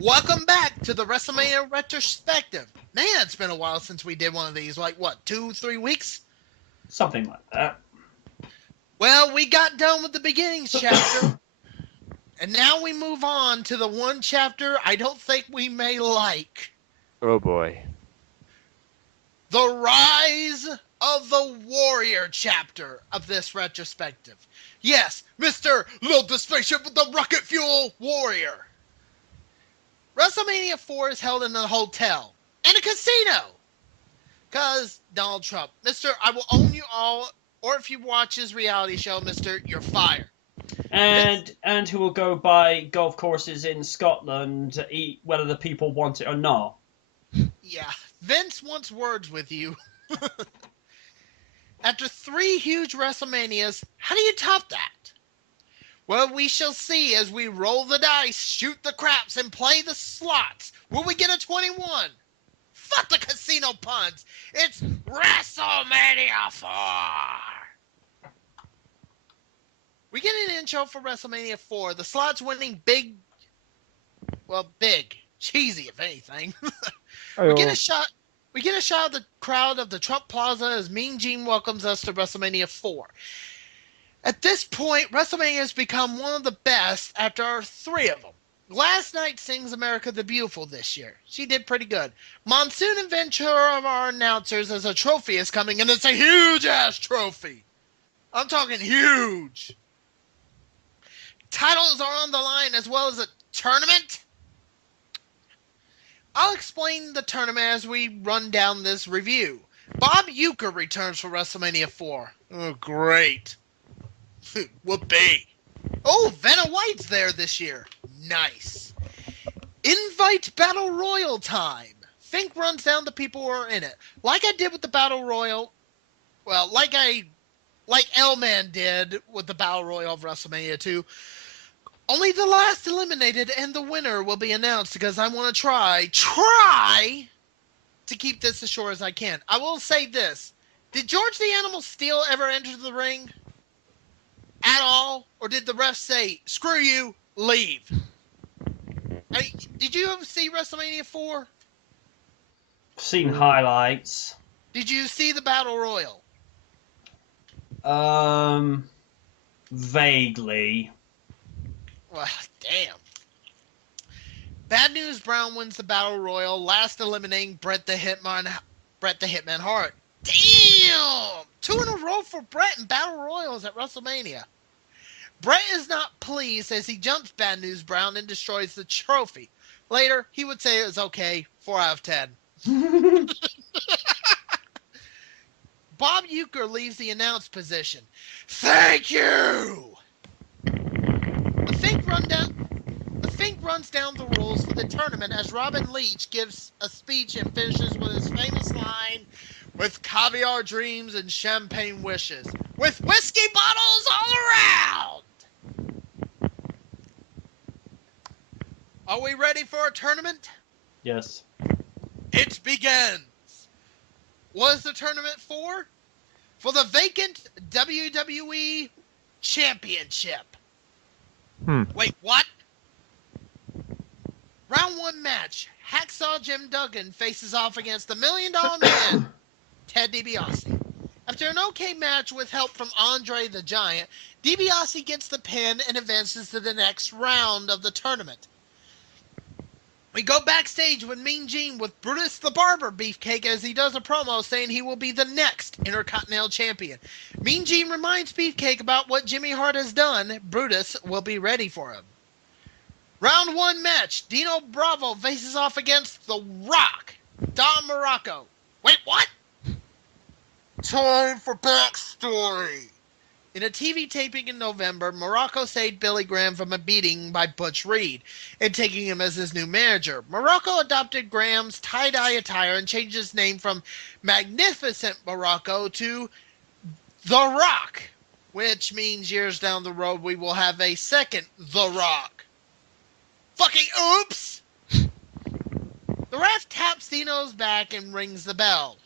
Welcome back to the Wrestlemania Retrospective. Man, it's been a while since we did one of these. Like, what, 2-3 weeks? Something like that. Well, we got done with the beginnings chapter. And now we move on to the one chapter I don't think we may like. Oh boy. The Rise of the Warrior chapter of this retrospective. Yes, Mr. Load the Spaceship with the Rocket Fuel Warrior. WrestleMania 4 is held in a hotel and a casino. Because Donald Trump, Mr. I will own you all, or if you watch his reality show, Mr. You're fired. And who will go by golf courses in Scotland, whether the people want it or not. Yeah, Vince wants words with you. After 3 huge WrestleManias, how do you top that? Well, we shall see as we roll the dice, shoot the craps, and play the slots. Will we get a 21? Fuck the casino puns. It's WrestleMania 4. We get an intro for WrestleMania 4. The slots winning big. Cheesy, if anything. We get a shot of the crowd of the Trump Plaza as Mean Gene welcomes us to WrestleMania 4. At this point, WrestleMania has become one of the best after 3 of them. Last Night Sings America the Beautiful this year. She did pretty good. Monsoon and Ventura of our announcers as a trophy is coming, and it's a huge-ass trophy. I'm talking huge. Titles are on the line as well as a tournament. I'll explain the tournament as we run down this review. Bob Uecker returns for WrestleMania 4. Oh, great. Whoopee. Oh, Vanna White's there this year. Nice. Invite Battle Royal time. Fink runs down the people who are in it. Like I did with the Battle Royal. Well, like L-Man did with the Battle Royal of WrestleMania 2. Only the last eliminated and the winner will be announced because I want to try to keep this as short as I can. I will say this. Did George the Animal Steele ever enter the ring? At all? Or did the ref say, screw you, leave? Did you ever see WrestleMania 4? Seen highlights. Did you see the Battle Royal? Vaguely. Well, damn. Bad News Brown wins the Battle Royal, last eliminating Bret the Hitman Hart. Damn! 2 in a row for Bret in Battle Royals at WrestleMania. Bret is not pleased as he jumps Bad News Brown and destroys the trophy. Later, he would say it was okay, 4 out of 10. Bob Uecker leaves the announce position. Thank you! The Fink runs down the rules for the tournament as Robin Leach gives a speech and finishes with his famous line, with caviar dreams and champagne wishes, with whiskey bottles all around. Are we ready for a tournament? Yes. It begins. What is the tournament for? For the vacant WWE Championship. Wait, what? Round 1 match. Hacksaw Jim Duggan faces off against the $1 Million Man, Ted DiBiase. After an okay match with help from Andre the Giant, DiBiase gets the pin and advances to the next round of the tournament. We go backstage with Mean Gene with Brutus the Barber Beefcake as he does a promo saying he will be the next Intercontinental Champion. Mean Gene reminds Beefcake about what Jimmy Hart has done. Brutus will be ready for him. Round 1 match. Dino Bravo faces off against The Rock, Don Morocco. Wait, what? Time for backstory. In a TV taping in November, Morocco saved Billy Graham from a beating by Butch Reed and taking him as his new manager. Morocco adopted Graham's tie-dye attire and changed his name from Magnificent Morocco to The Rock, which means years down the road we will have a second The Rock. Fucking oops! The ref taps Dino's back and rings the bell.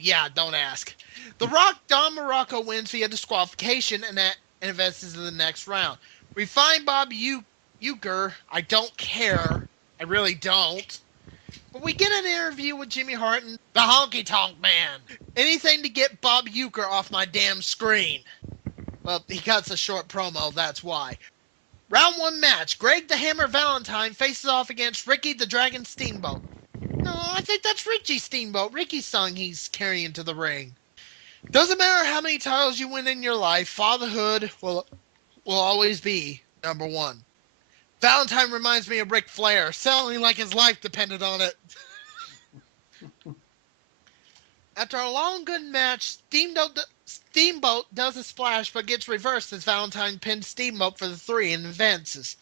Yeah, don't ask. The Rock, Don Morocco wins via disqualification and advances to the next round. We find Bob Euchre, I don't care. I really don't. But we get an interview with Jimmy Hart and the Honky Tonk Man. Anything to get Bob Euchre off my damn screen. Well, he cuts a short promo, that's why. Round 1 match. Greg the Hammer Valentine faces off against Ricky the Dragon Steamboat. No, I think that's Richie Steamboat. Ricky's son he's carrying to the ring. Doesn't matter how many titles you win in your life, fatherhood will always be number 1. Valentine reminds me of Ric Flair, selling like his life depended on it. After a long, good match, Steamboat does a splash but gets reversed as Valentine pins Steamboat for the 3 and advances.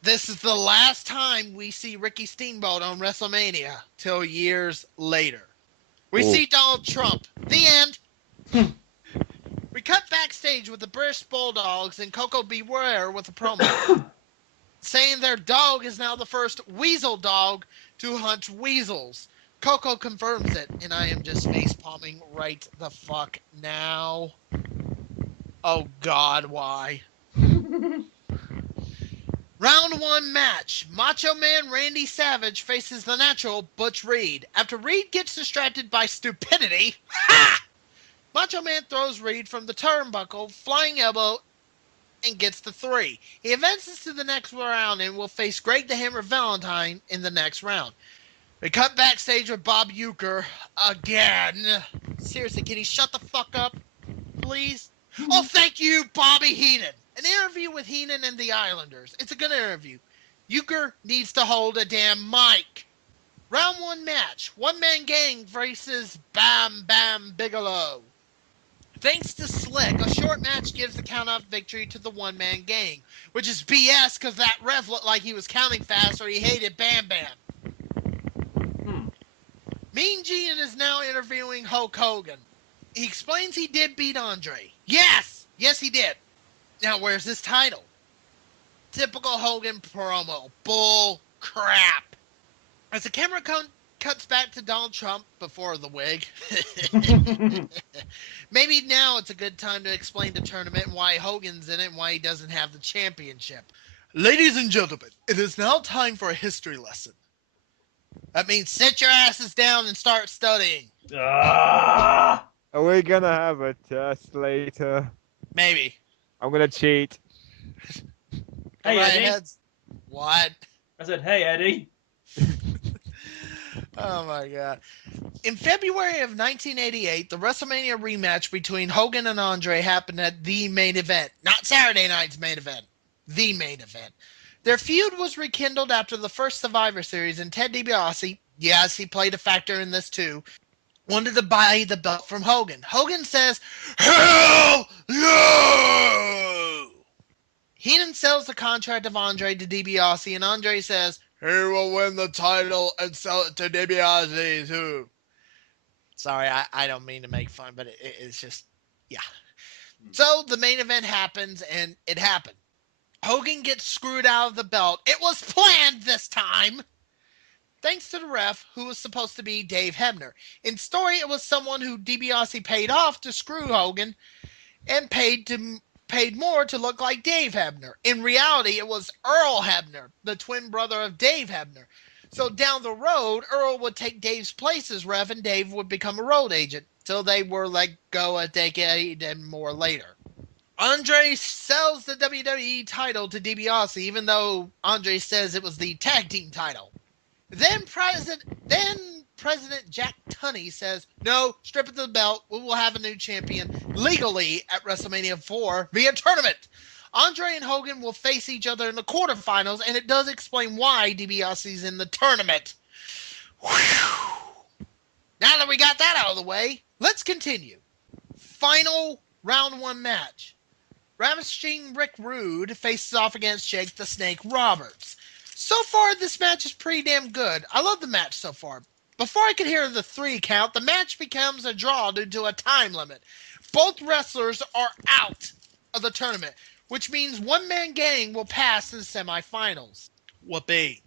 This is the last time we see Ricky Steamboat on WrestleMania till years later. We see Donald Trump. The end. We cut backstage with the British Bulldogs and Coco Beware with a promo. Saying their dog is now the first weasel dog to hunt weasels. Coco confirms it, and I am just face-palming right the fuck now. Oh God, why? Round 1 match. Macho Man Randy Savage faces the Natural Butch Reed. After Reed gets distracted by stupidity, Macho Man throws Reed from the turnbuckle, flying elbow, and gets the 3. He advances to the next round and will face Greg the Hammer Valentine in the next round. We cut backstage with Bob Euchre again. Seriously, can he shut the fuck up, please? Oh, thank you, Bobby Heenan. An interview with Heenan and the Islanders. It's a good interview. Euchre needs to hold a damn mic. Round 1 match. One-man gang versus Bam Bam Bigelow. Thanks to Slick, a short match gives the count-out victory to the one-man gang, which is BS because that ref looked like he was counting fast or he hated Bam Bam. Mean Gene is now interviewing Hulk Hogan. He explains he did beat Andre. Yes! Yes, he did. Now, where's his title? Typical Hogan promo. Bull crap. As the camera cuts back to Donald Trump before the wig. Maybe now it's a good time to explain the tournament and why Hogan's in it and why he doesn't have the championship. Ladies and gentlemen, it is now time for a history lesson. That means sit your asses down and start studying. Are we gonna have a test later? Maybe. I'm gonna cheat. Hey, Right, Eddie. What? I said, hey, Eddie. Oh my God. In February of 1988, the WrestleMania rematch between Hogan and Andre happened at the main event. Not Saturday night's main event. The main event. Their feud was rekindled after the first Survivor Series, and Ted DiBiase, yes, he played a factor in this too, wanted to buy the belt from Hogan. Hogan says, "Hell no!" Heenan sells the contract of Andre to DiBiase, and Andre says, "He will win the title and sell it to DiBiase too." Sorry, I don't mean to make fun, but it's just, yeah. So the main event happens, and it happened. Hogan gets screwed out of the belt. It was planned this time. Thanks to the ref, who was supposed to be Dave Hebner. In story, it was someone who DiBiase paid off to screw Hogan and paid more to look like Dave Hebner. In reality, it was Earl Hebner, the twin brother of Dave Hebner. So down the road, Earl would take Dave's place as ref, and Dave would become a road agent. So they were let go a decade and more later. Andre sells the WWE title to DiBiase, even though Andre says it was the tag team title. Then President Jack Tunney says, "No, strip it of the belt. We will have a new champion legally at WrestleMania 4 via tournament. Andre and Hogan will face each other in the quarterfinals, and it does explain why DiBiase's in the tournament." Whew. Now that we got that out of the way, let's continue. Final round 1 match. Ravishing Rick Rude faces off against Jake the Snake Roberts. So far, this match is pretty damn good. I love the match so far. Before I could hear the 3 count, the match becomes a draw due to a time limit. Both wrestlers are out of the tournament, which means one-man gang will pass to the semifinals. Whoopee.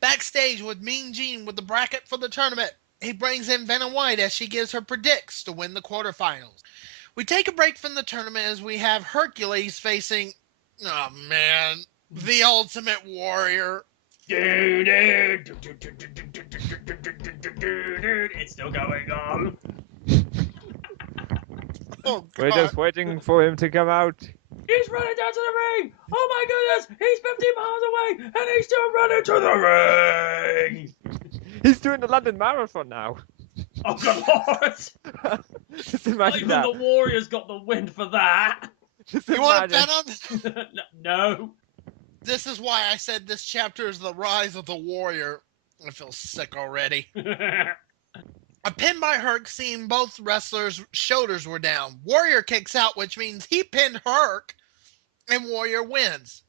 Backstage with Mean Gene with the bracket for the tournament. He brings in Vanna White as she gives her predicts to win the quarterfinals. We take a break from the tournament as we have Hercules facing, oh man, The Ultimate Warrior. It's still going on. Oh, We're God. just waiting for him to come out. He's running down to the ring! Oh my goodness! He's 50 miles away and he's still running to the ring! He's doing the London Marathon now. Oh good lord! Just Not imagine even that. the Warriors got the win for that. Just You want to imagine. bet on? No. This is why I said this chapter is the rise of the Warrior. I feel sick already. A pin by Herc, seeing both wrestlers' shoulders were down. Warrior kicks out, which means he pinned Herc, and Warrior wins.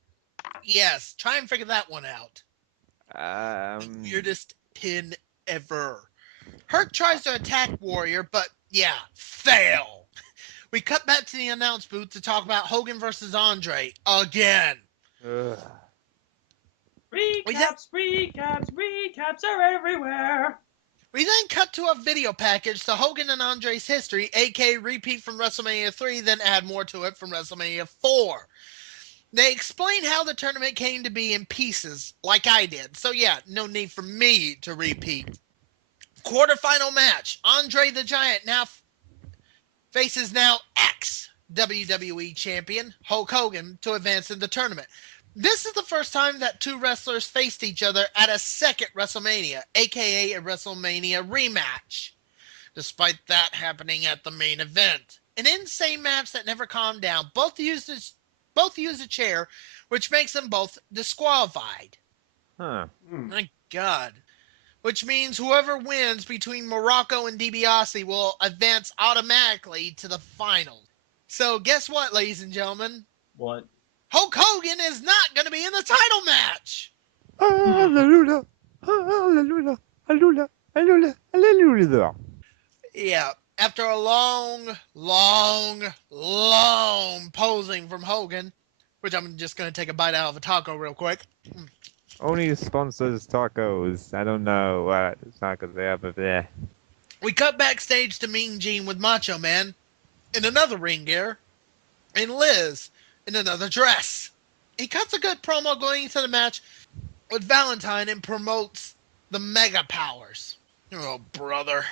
Yes, try and figure that one out. The weirdest pin ever. Herc tries to attack Warrior, but yeah, fail. We cut back to the announce booth to talk about Hogan versus Andre again. Ugh. Recaps are everywhere. We then cut to a video package to Hogan and Andre's history, aka repeat from WrestleMania 3, then add more to it from WrestleMania 4. They explain how the tournament came to be in pieces, like I did. So yeah, no need for me to repeat. Quarterfinal match. Andre the Giant now faces ex-WWE Champion Hulk Hogan to advance in the tournament. This is the first time that two wrestlers faced each other at a second WrestleMania, aka a WrestleMania rematch, despite that happening at the main event. An insane match that never calmed down. Both use a chair, which makes them both disqualified. Huh. My God. Which means whoever wins between Morocco and DiBiase will advance automatically to the finals. So guess what, ladies and gentlemen? What? Hulk Hogan is not going to be in the title match. Hallelujah. Hallelujah. Hallelujah. Hallelujah. Hallelujah. Yeah, after a long posing from Hogan, which I'm just going to take a bite out of a taco real quick. Only sponsors tacos. I don't know what tacos they have over there. We cut backstage to Mean Gene with Macho Man in another ring gear and Liz in another dress. He cuts a good promo going into the match with Valentine and promotes the Mega Powers. Oh, brother.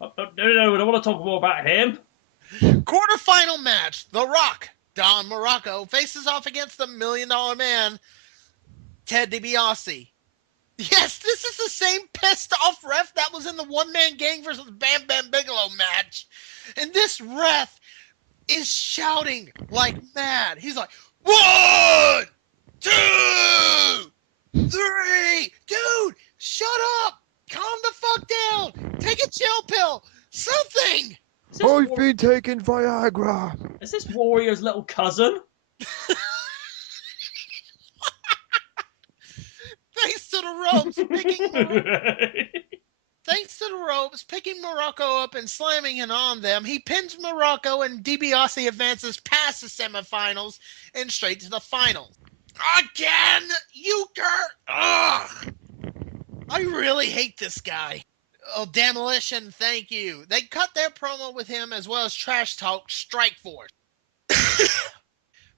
No, we don't want to talk more about him. Quarterfinal match. The Rock, Don Morocco, faces off against the $1 Million Man, Ted DiBiase. Yes, this is the same pissed off ref that was in the one-man gang versus Bam Bam Bigelow match. And this ref is shouting like mad. He's like, 1, 2, 3. Dude, shut up. Calm the fuck down. Take a chill pill. Something. I've been taking Viagra. Is this Warrior's little cousin? Thanks to the ropes, picking Morocco up and slamming it on them, he pins Morocco and DiBiase advances past the semifinals and straight to the finals. Again, Euchre! Ugh! I really hate this guy. Oh, Demolition, thank you. They cut their promo with him as well as Trash Talk Strikeforce.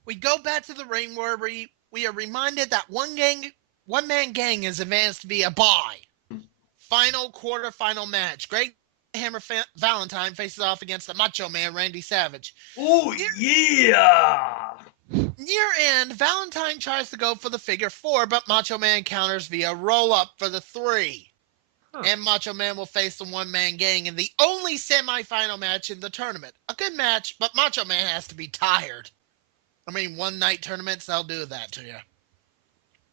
We go back to the ring where we are reminded that one-man gang is advanced via bye. Final quarterfinal match. Greg Hammer Valentine faces off against the Macho Man Randy Savage. Oh yeah! Near end, Valentine tries to go for the figure 4, but Macho Man counters via roll-up for the 3. Huh. And Macho Man will face the one-man gang in the only semi-final match in the tournament. A good match, but Macho Man has to be tired. I mean, one-night tournaments, they'll do that to you.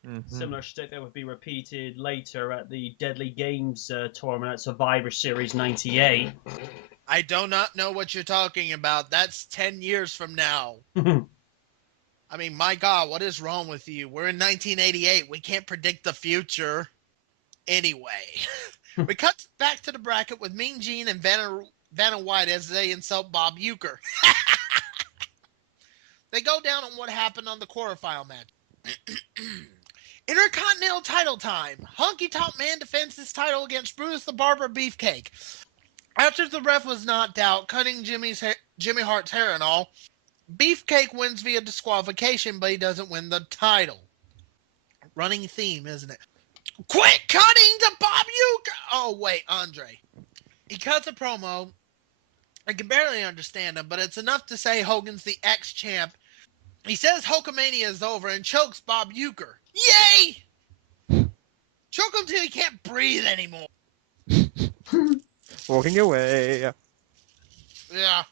Mm-hmm. Similar shtick that would be repeated later at the Deadly Games tournament at Survivor Series 98. I do not know what you're talking about. That's 10 years from now. I mean, my God, what is wrong with you? We're in 1988. We can't predict the future. Anyway, we cut back to the bracket with Mean Gene and Vanna White as they insult Bob Euchre. They go down on what happened on the quarterfinal match. Intercontinental title time. Honky Tonk Man defends his title against Brutus the Barber Beefcake. After the ref was knocked out, cutting Jimmy Hart's hair and all, Beefcake wins via disqualification, but he doesn't win the title. running theme, isn't it? Quit cutting to Bob Uecker! Oh, wait, Andre. He cuts a promo. I can barely understand him, but it's enough to say Hogan's the ex-champ. He says Hulkamania is over and chokes Bob Uecker. Yay! Choke him till he can't breathe anymore. Walking away. Yeah.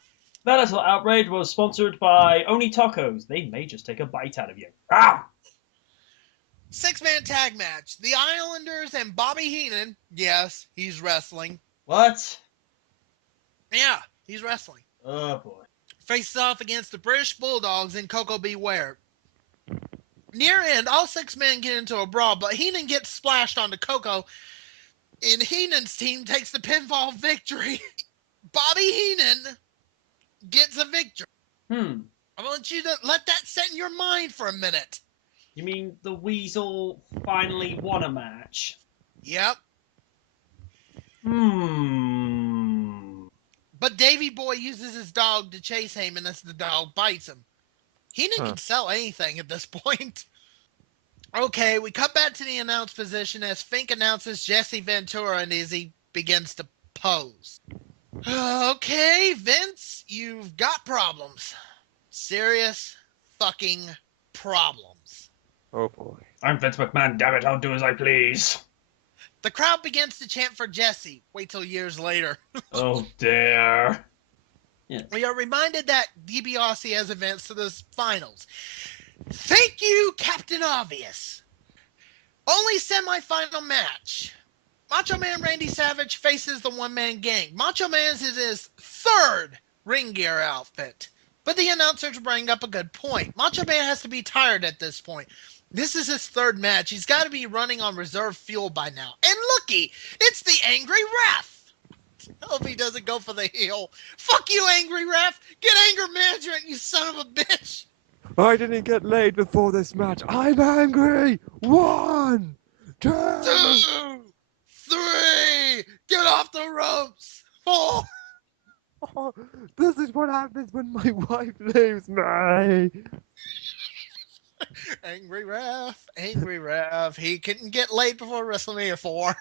That little outrage was sponsored by Oni Tacos. They may just take a bite out of you. Ah! 6-man tag match. The Islanders and Bobby Heenan. Yes, he's wrestling. What? Yeah, he's wrestling. Oh boy. Faces off against the British Bulldogs and Coco Beware. Near end, all 6 men get into a brawl, but Heenan gets splashed onto Coco, and Heenan's team takes the pinfall victory. Bobby Heenan gets a victory. I want you to let that set in your mind for a minute. You mean the Weasel finally won a match? Yep. But Davey Boy uses his dog to chase Heyman as the dog bites him. Heenan can sell anything at this point. Okay, we cut back to the announce position as Fink announces Jesse Ventura and as he begins to pose. Okay, Vince, you've got problems. Serious fucking problems. Oh boy. I'm Vince McMahon, damn it, I'll do as I please. The crowd begins to chant for Jesse. Wait till years later. Oh dear. Yeah. We are reminded that DiBiase has advanced to the finals. Thank you, Captain Obvious. Only semi-final match. Macho Man Randy Savage faces the one-man gang. Macho Man's is his 3rd ring gear outfit. But the announcers bring up a good point. Macho Man has to be tired at this point. This is his 3rd match. He's got to be running on reserve fuel by now. And looky, it's the Angry Ref. I hope he doesn't go for the heel. Fuck you, Angry Ref. Get anger management, you son of a bitch. I didn't get laid before this match. I'm angry. 1, 2, 2, 3. Get off the ropes. 4. Oh, this is what happens when my wife leaves me. Angry Ref. He couldn't get laid before WrestleMania 4.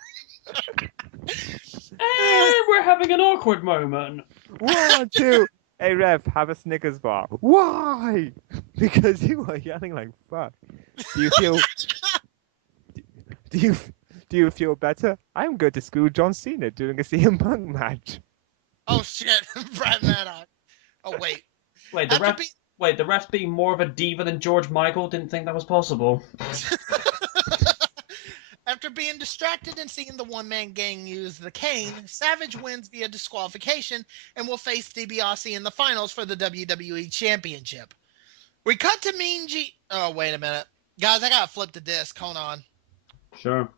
And we're having an awkward moment. 1, 2. Hey ref, have a Snickers bar. Why? Because you are yelling like fuck. Do you feel? Do you feel better? I'm going to school John Cena doing a CM Punk match. Oh shit, Brad Maddox. Oh wait. Wait, the ref being more of a diva than George Michael didn't think that was possible. After being distracted and seeing the one-man gang use the cane, Savage wins via disqualification and will face DiBiase in the finals for the WWE Championship. We cut to Mean Gene. Oh, wait a minute. Guys, I gotta flip the disc. Hold on. Sure.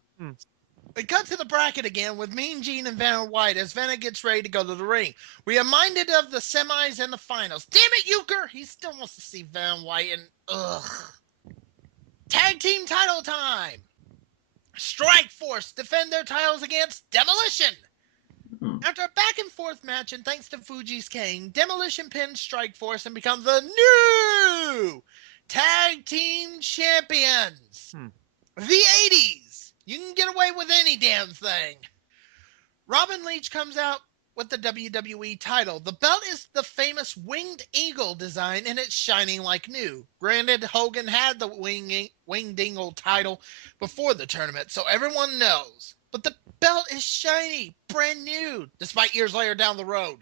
We cut to the bracket again with Mean Gene and Vanna White as Vanna gets ready to go to the ring. We are reminded of the semis and the finals. Damn it, Euchre! He still wants to see Vanna White and... Ugh. Tag team title time! Strike Force defend their titles against Demolition. After a back and forth match and thanks to Fuji's cane, Demolition pins Strike Force and becomes the new tag team champions. The 80s. You can get away with any damn thing. Robin Leach comes out with the WWE title. The belt is the famous winged eagle design and it's shining like new. Granted, Hogan had the winged eagle title before the tournament, so everyone knows. But the belt is shiny, brand new, despite years later down the road.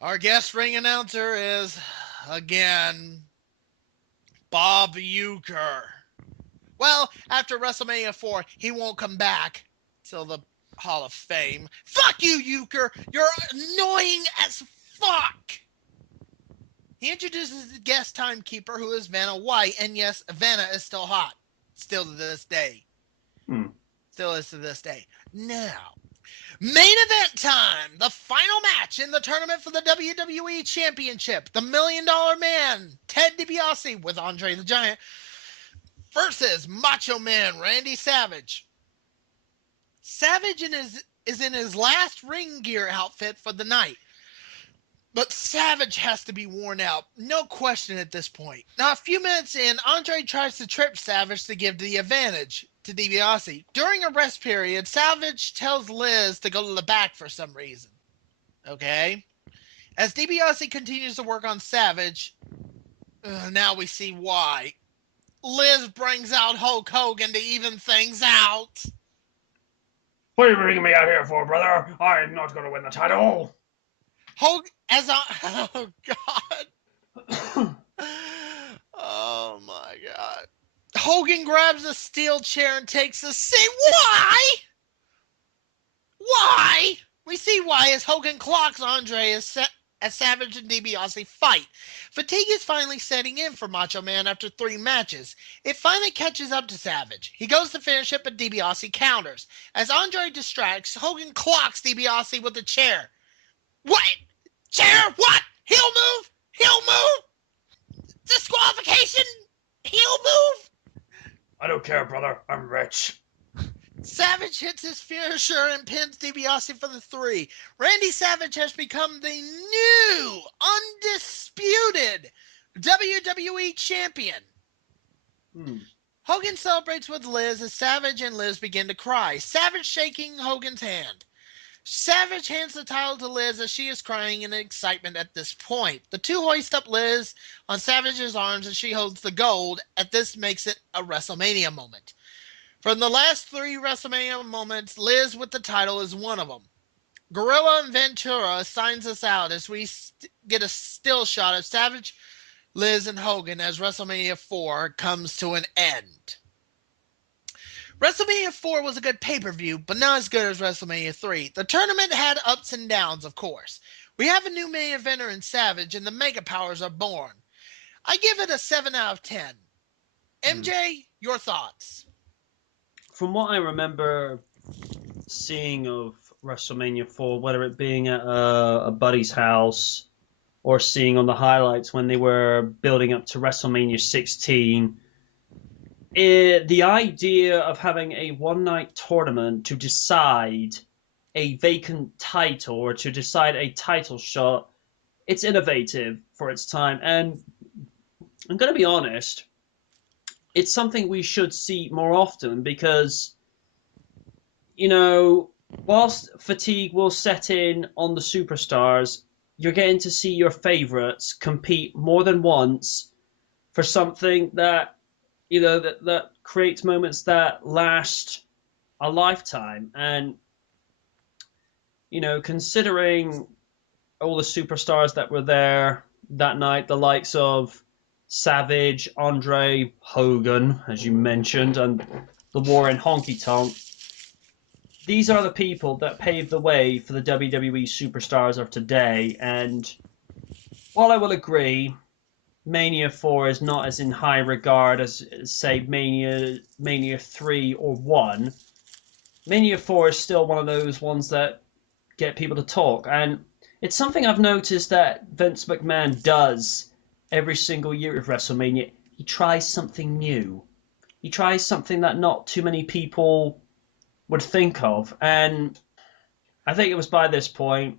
Our guest ring announcer is, again, Bob Uecker. Well, after WrestleMania 4, he won't come back till the Hall of Fame. Fuck you, Uecker! You're annoying as fuck! He introduces the guest timekeeper, who is Vanna White, and yes, Vanna is still hot. Still to this day. Still is to this day. Now, main event time! The final match in the tournament for the WWE Championship. The $1 Million Man, Ted DiBiase, with Andre the Giant, versus Macho Man Randy Savage. Savage is in his last ring gear outfit for the night. But Savage has to be worn out. No question at this point. Now, a few minutes in, Andre tries to trip Savage to give the advantage to DiBiase. During a rest period, Savage tells Liz to go to the back for some reason. Okay? As DiBiase continues to work on Savage, now we see why. Liz brings out Hulk Hogan to even things out. What are you bringing me out here for, brother? I'm not going to win the title. Hogan, oh God. Oh my God. Hogan grabs a steel chair and takes a seat. Why? Why? We see why as Hogan clocks Andre as Savage and DiBiase fight. Fatigue is finally setting in for Macho Man after 3 matches. It finally catches up to Savage. He goes to finish it, but DiBiase counters. As Andre distracts, Hogan clocks DiBiase with a chair. What? Chair? What? Heel move? Heel move? Disqualification? Heel move? I don't care, brother. I'm rich. Savage hits his finisher and pins DiBiase for the 3. Randy Savage has become the new, undisputed WWE Champion. Hogan celebrates with Liz as Savage and Liz begin to cry. Savage shaking Hogan's hand. Savage hands the title to Liz as she is crying in excitement at this point. The two hoist up Liz on Savage's arms as she holds the gold. At this makes it a WrestleMania moment. From the last 3 WrestleMania moments, Liz with the title is one of them. Gorilla and Ventura signs us out as we get a still shot of Savage, Liz, and Hogan as WrestleMania 4 comes to an end. WrestleMania 4 was a good pay-per-view, but not as good as WrestleMania 3. The tournament had ups and downs, of course. We have a new main eventer in Savage, and the Mega Powers are born. I give it a 7 out of 10. MJ, your thoughts? From what I remember seeing of WrestleMania 4, whether it being at a buddy's house or seeing on the highlights when they were building up to WrestleMania 16, the idea of having a one-night tournament to decide a vacant title or to decide a title shot, it's innovative for its time. And I'm going to be honest, it's something we should see more often because, you know, whilst fatigue will set in on the superstars, you're getting to see your favorites compete more than once for something that, you know, that creates moments that last a lifetime. And, you know, considering all the superstars that were there that night, the likes of Savage, Andre, Hogan, as you mentioned, and the War in Honky Tonk, these are the people that paved the way for the WWE superstars of today. And while I will agree, Mania 4 is not as in high regard as, say, Mania 3 or 1, Mania 4 is still one of those ones that get people to talk. And it's something I've noticed that Vince McMahon does every single year of WrestleMania. He tries something new. He tries something that not too many people would think of. And I think it was by this point,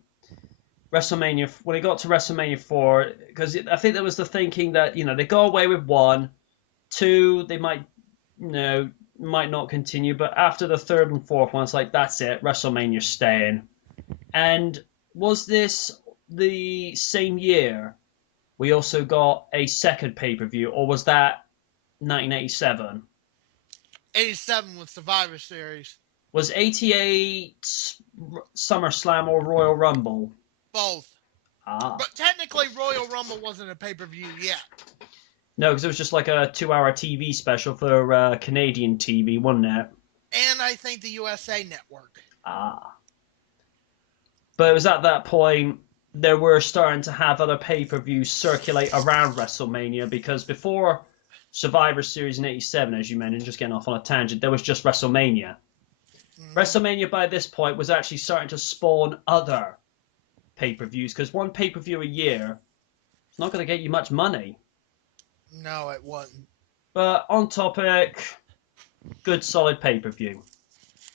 WrestleMania, when it got to WrestleMania 4, because I think there was the thinking that, you know, they go away with 1, 2, they might, you know, might not continue, but after the 3rd and 4th one, it's like, that's it, WrestleMania's staying. And was this the same year we also got a second pay-per-view, or was that 1987? 87 with Survivor Series. Was 88 SummerSlam or Royal Rumble? Both. Ah. But technically, Royal Rumble wasn't a pay-per-view yet. No, because it was just like a 2-hour TV special for Canadian TV, wasn't it? And I think the USA Network. Ah. But it was at that point they were starting to have other pay-per-views circulate around WrestleMania, because before Survivor Series in 87, as you mentioned, just getting off on a tangent, there was just WrestleMania. WrestleMania by this point was actually starting to spawn other pay-per-views, because one pay-per-view a year is not going to get you much money. No, it wasn't. But on topic, good solid pay-per-view,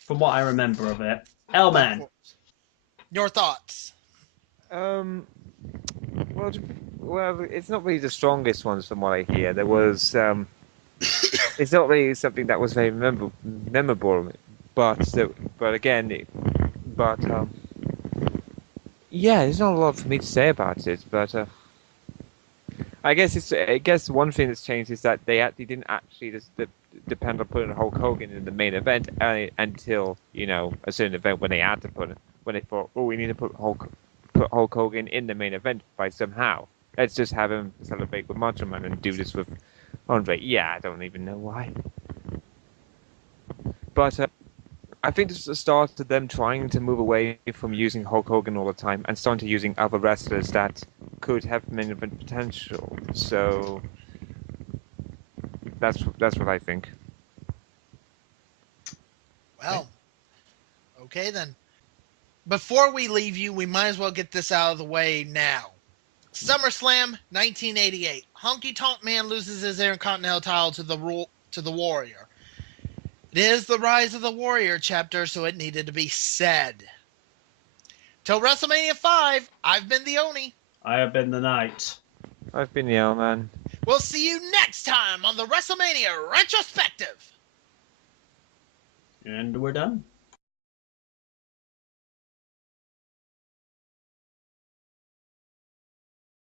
from what I remember of it. L-Man. Your thoughts? Well, it's not really the strongest ones from what I hear. There was, it's not really something that was very memorable, but again, yeah, there's not a lot for me to say about it. But I guess one thing that's changed is that they actually didn't actually depend on putting Hulk Hogan in the main event until a certain event when they had to when they thought, oh, we need to put Hulk Hogan in the main event by somehow. Let's just have him celebrate with Macho Man and do this with Andre. Yeah, I don't even know why. But I think this is the start of them trying to move away from using Hulk Hogan all the time and starting to using other wrestlers that could have main event potential. So that's what I think. Well, okay then. Before we leave you, we might as well get this out of the way now. SummerSlam 1988. Honky Tonk Man loses his Intercontinental title to the Warrior. It is the Rise of the Warrior chapter, so it needed to be said. Till WrestleMania 5, I've been the Oni. I have been the Knight. I've been the L-Man. We'll see you next time on the WrestleMania Retrospective. And we're done.